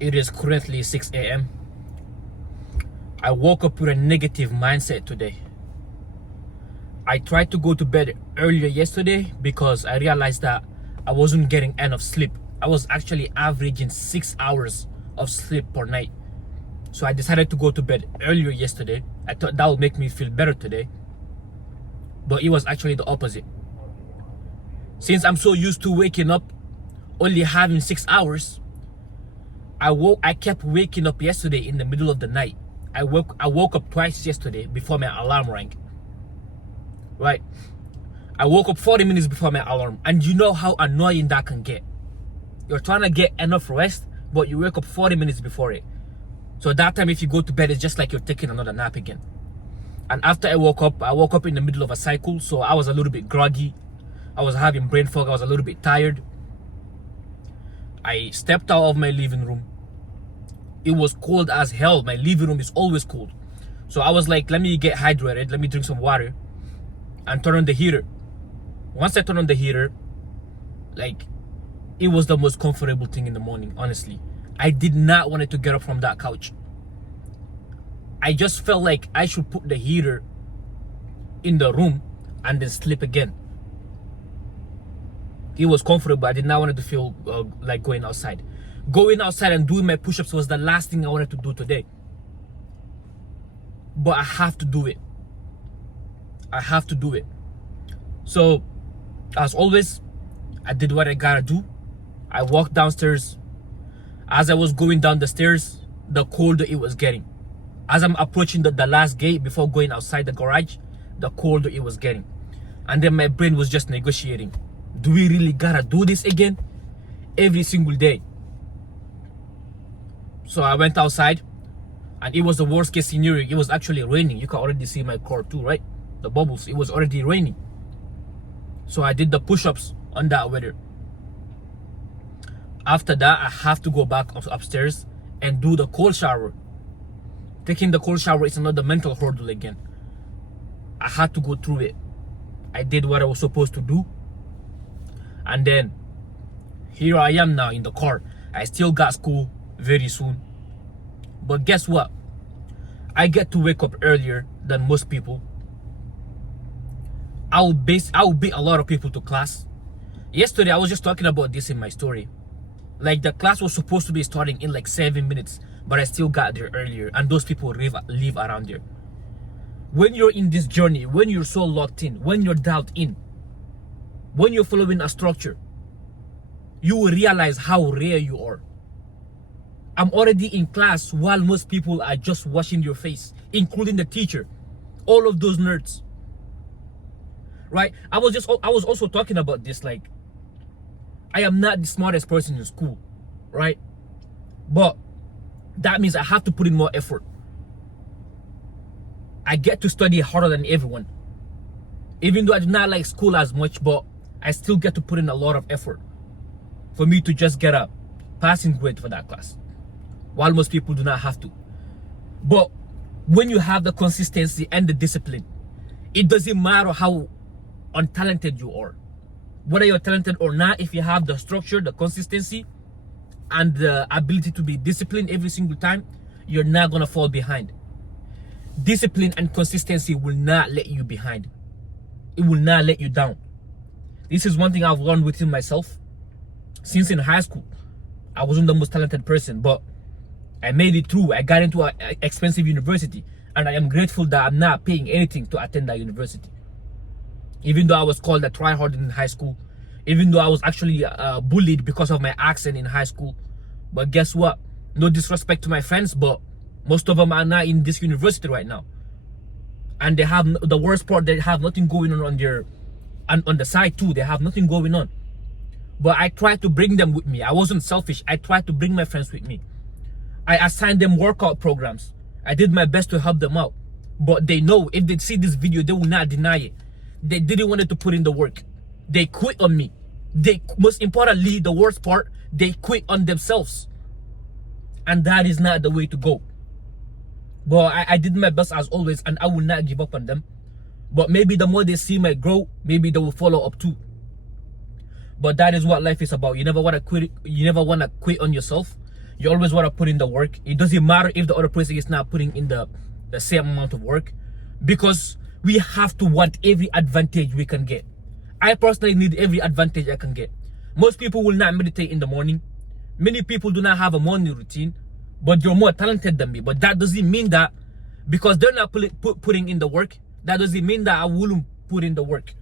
It is currently 6 a.m. I woke up with a negative mindset today. I tried to go to bed earlier yesterday because I realized that I wasn't getting enough sleep. I was actually averaging 6 hours of sleep per night. So I decided to go to bed earlier yesterday. I thought that would make me feel better today. But it was actually the opposite. Since I'm so used to waking up only having 6 hours, I kept waking up yesterday in the middle of the night. I woke up twice yesterday before my alarm rang. Right? I woke up 40 minutes before my alarm, and you know how annoying that can get. You're trying to get enough rest, but you wake up 40 minutes before it. So that time if you go to bed, it's just like you're taking another nap again. And after I woke up in the middle of a cycle, so I was a little bit groggy. I was having brain fog, I was a little bit tired. I stepped out of my living room. It was cold as hell. My living room is always cold. So I was like, let me get hydrated, let me drink some water and turn on the heater. Once I turned on the heater, like, it was the most comfortable thing in the morning, honestly. I did not want to get up from that couch. I just felt like I should put the heater in the room and then sleep again. It was comfortable. I did not want to feel like going outside. Going outside and doing my push-ups was the last thing I wanted to do today. But I have to do it. I have to do it. So, as always, I did what I gotta do. I walked downstairs. As I was going down the stairs, the colder it was getting. As I'm approaching the last gate before going outside the garage, the colder it was getting. And then my brain was just negotiating. Do we really gotta do this again? Every single day. So I went outside, and it was the worst case scenario. It was actually raining. You can already see my car too, right? The bubbles. It was already raining. So I did the push-ups on that weather. After that, I have to go back upstairs and do the cold shower. Taking the cold shower is another mental hurdle again. I had to go through it. I did what I was supposed to do. And then, here I am now in the car. I still got school very soon. But guess what? I get to wake up earlier than most people. I will beat a lot of people to class. Yesterday, I was just talking about this in my story. Like, the class was supposed to be starting in like 7 minutes, but I still got there earlier, and those people live around there. When you're in this journey, when you're so locked in, when you're dialed in, when you're following a structure, you will realize how rare you are. I'm already in class while most people are just washing their face, including the teacher, all of those nerds. Right? I was also talking about this, like, I am not the smartest person in school, right? But that means I have to put in more effort. I get to study harder than everyone. Even though I do not like school as much, but I still get to put in a lot of effort for me to just get a passing grade for that class, while most people do not have to. But when you have the consistency and the discipline, it doesn't matter how untalented you are. Whether you're talented or not, if you have the structure, the consistency, and the ability to be disciplined every single time, you're not gonna fall behind. Discipline and consistency will not let you behind. It will not let you down. This is one thing I've learned within myself. Since in high school, I wasn't the most talented person, but I made it through. I got into an expensive university, and I am grateful that I'm not paying anything to attend that university. Even though I was called a tryhard in high school, even though I was actually bullied because of my accent in high school. But guess what? No disrespect to my friends, but most of them are not in this university right now. And they have, the worst part, they have nothing going on their, and on the side too, they have nothing going on. But I tried to bring them with me. I wasn't selfish. I tried to bring my friends with me. I assigned them workout programs. I did my best to help them out. But they know if they see this video, they will not deny it. They didn't want to put in the work. They quit on me. Most importantly, the worst part, they quit on themselves. And that is not the way to go. But I did my best as always, and I will not give up on them. But maybe the more they see my growth, maybe they will follow up too. But that is what life is about. You never want to quit. You never want to quit on yourself. You always want to put in the work. It doesn't matter if the other person is not putting in the same amount of work, because we have to want every advantage we can get. I personally need every advantage I can get. Most people will not meditate in the morning. Many people do not have a morning routine, but they're more talented than me. But that doesn't mean that because they're not putting in the work, that doesn't mean that I wouldn't put in the work.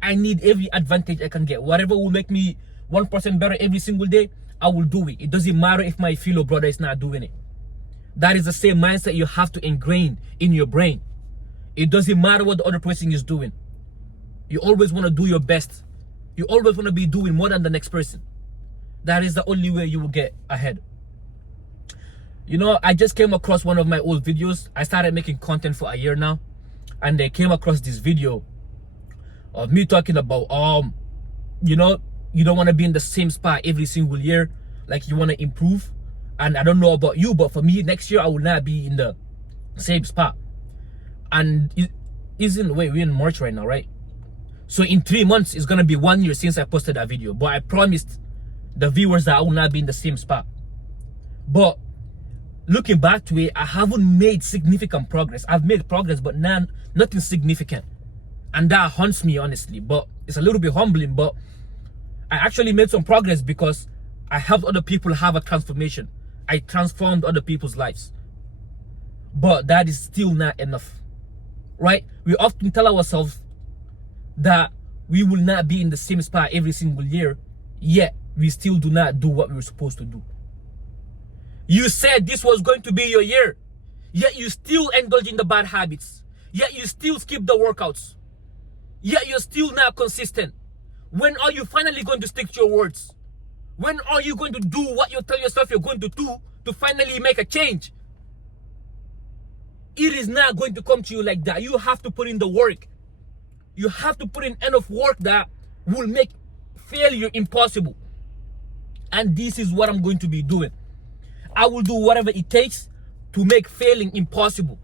I need every advantage I can get. Whatever will make me 1% better every single day, I will do it. It doesn't matter if my fellow brother is not doing it. That is the same mindset you have to ingrain in your brain. It doesn't matter what the other person is doing. You always want to do your best. You always want to be doing more than the next person. That is the only way you will get ahead. You know, I just came across one of my old videos. I started making content for a year now, and I came across this video of me talking about you know, you don't want to be in the same spot every single year. Like, you want to improve. And I don't know about you, but for me, next year I will not be in the same spot. And we're in March right now, right? So in 3 months, it's gonna be 1 year since I posted that video. But I promised the viewers that I will not be in the same spot. But looking back to it, I haven't made significant progress. I've made progress, but nothing significant. And that haunts me, honestly. But it's a little bit humbling. But I actually made some progress because I helped other people have a transformation. I transformed other people's lives. But that is still not enough, right? We often tell ourselves that we will not be in the same spot every single year, yet we still do not do what we were supposed to do. You said this was going to be your year, yet you still indulge in the bad habits, yet you still skip the workouts, yet you're still not consistent. When are you finally going to stick to your words? When are you going to do what you tell yourself you're going to do to finally make a change? It is not going to come to you like that. You have to put in the work. You have to put in enough work that will make failure impossible. And this is what I'm going to be doing. I will do whatever it takes to make failing impossible.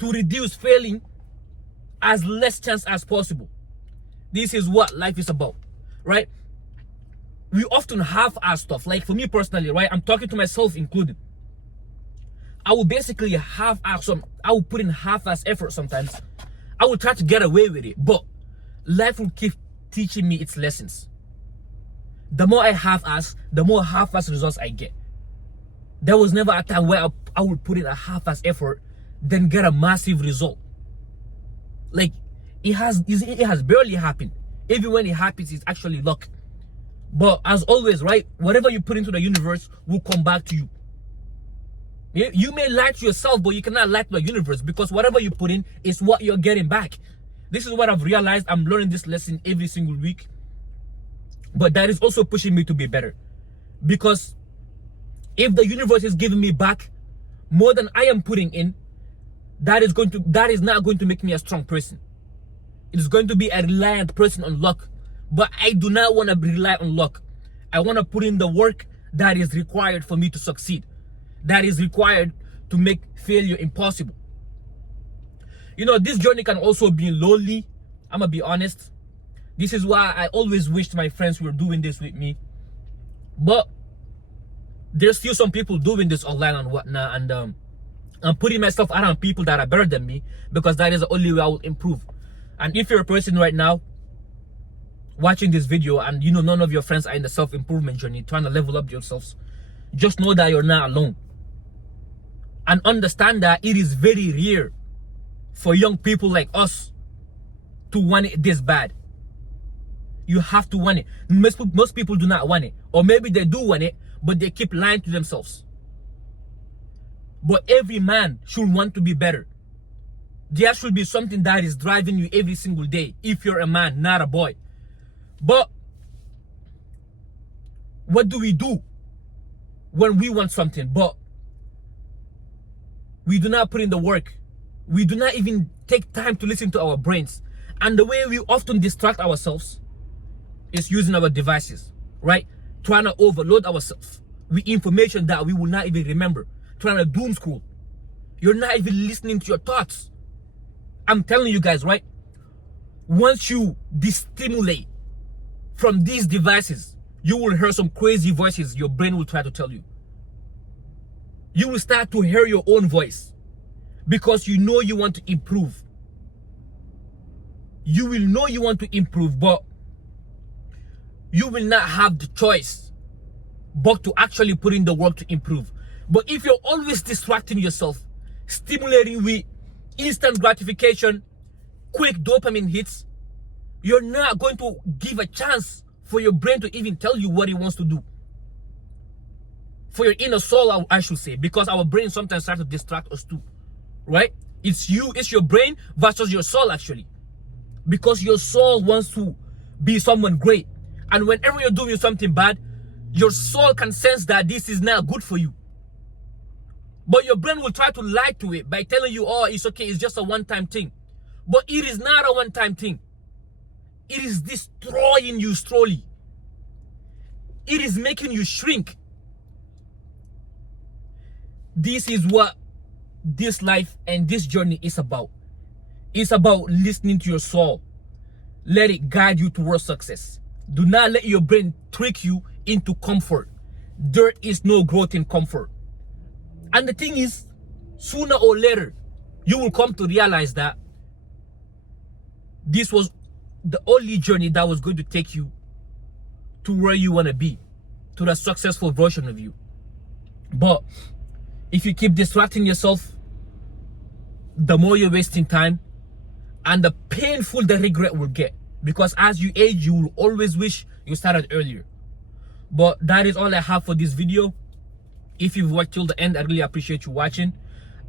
To reduce failing as less chance as possible. This is what life is about, right? We often half-ass stuff. Like for me personally, right? I'm talking to myself included. I will basically I will put in half-ass effort sometimes. I will try to get away with it, but life will keep teaching me its lessons. The more I half-ass, the more half-ass results I get. There was never a time where I would put in a half-ass effort, then get a massive result. Like, it has barely happened. Even when it happens, it's actually luck. But as always, right, whatever you put into the universe will come back to you. You may lie to yourself, but you cannot lie to the universe, because whatever you put in is what you're getting back. This is what I've realized. I'm learning this lesson every single week. But that is also pushing me to be better. Because if the universe is giving me back more than I am putting in, that is not going to make me a strong person. It is going to be a reliant person on luck. But I do not want to rely on luck. I want to put in the work that is required for me to succeed. That is required to make failure impossible. You know, this journey can also be lonely. I'm going to be honest. This is why I always wished my friends were doing this with me. But there's still some people doing this online and whatnot. And I'm putting myself around people that are better than me, because that is the only way I will improve. And if you're a person right now watching this video and you know none of your friends are in the self-improvement journey, trying to level up yourselves, just know that you're not alone. And understand that it is very rare for young people like us to want it this bad. You have to want it. Most people do not want it. Or maybe they do want it, but they keep lying to themselves. But every man should want to be better. There should be something that is driving you every single day, if you're a man, not a boy. But what do we do when we want something, but we do not put in the work? We do not even take time to listen to our brains. And the way we often distract ourselves is using our devices, right? Trying to overload ourselves with information that we will not even remember. Trying to doom scroll. You're not even listening to your thoughts. I'm telling you guys, right? Once you destimulate from these devices, you will hear some crazy voices your brain will try to tell you. You will start to hear your own voice because you know you want to improve. You will know you want to improve, but you will not have the choice but to actually put in the work to improve. But if you're always distracting yourself, stimulating with instant gratification, quick dopamine hits, you're not going to give a chance for your brain to even tell you what it wants to do. For your inner soul, I should say, because our brain sometimes starts to distract us too, right? It's your brain versus your soul actually. Because your soul wants to be someone great. And whenever you're doing something bad, your soul can sense that this is not good for you. But your brain will try to lie to it by telling you, oh, it's okay, it's just a one-time thing. But it is not a one-time thing. It is destroying you slowly. It is making you shrink. This is what this life and this journey is about. It's about listening to your soul. Let it guide you towards success. Do not let your brain trick you into comfort. There is no growth in comfort. And the thing is, sooner or later, you will come to realize that this was the only journey that was going to take you to where you want to be, to the successful version of you. But if you keep distracting yourself, the more you're wasting time, and the painful the regret will get. Because as you age, you will always wish you started earlier. But that is all I have for this video. If you've watched till the end, I really appreciate you watching.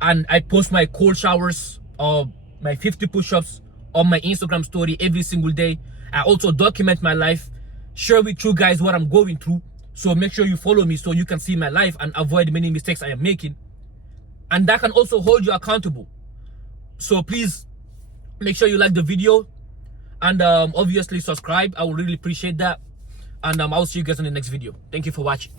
And I post my cold showers of my 50 push-ups on my Instagram story every single day. I also document my life, share with you guys what I'm going through. So make sure you follow me so you can see my life and avoid many mistakes I am making. And that can also hold you accountable. So please make sure you like the video and obviously subscribe. I would really appreciate that. And I'll see you guys in the next video. Thank you for watching.